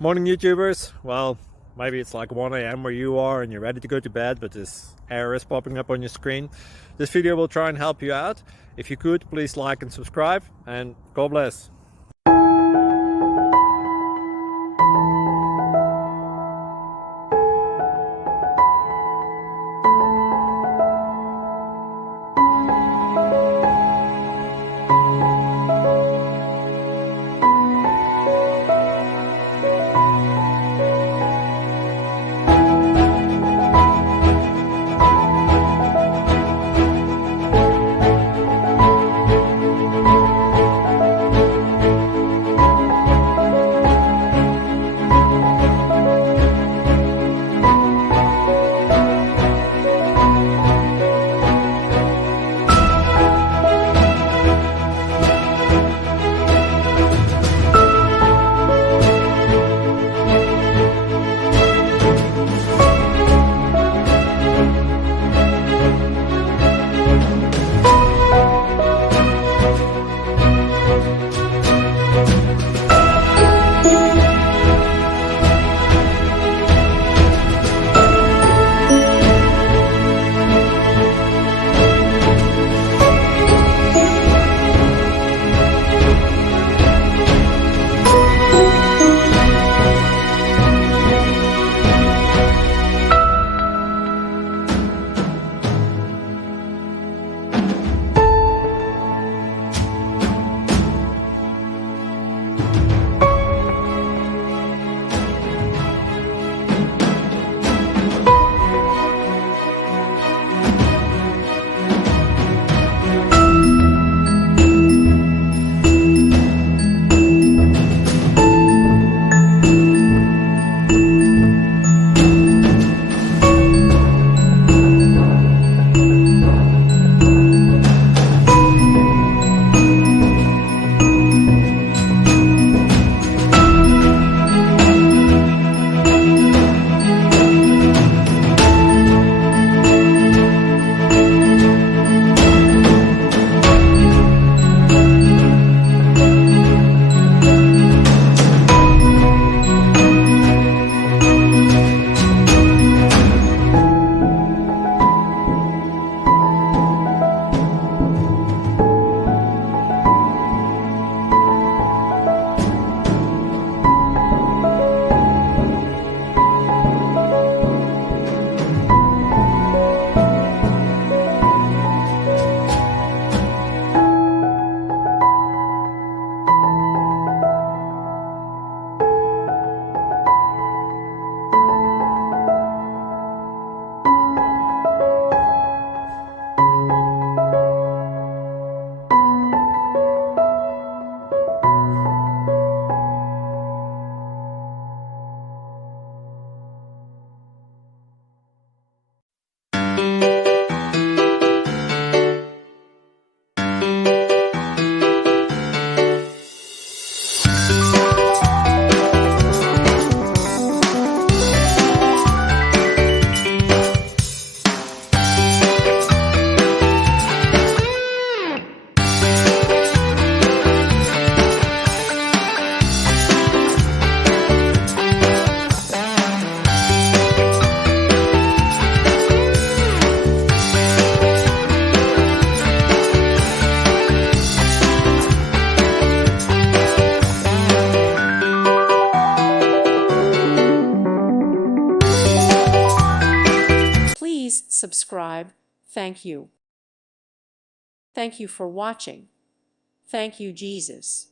Morning YouTubers. Well, maybe it's like 1 a.m. where you are and you're ready to go to bed, but this error is popping up on your screen. This video will try and help you out. If you could, please like and subscribe, and God bless. Please subscribe. Thank you. Thank you for watching. Thank you, Jesus.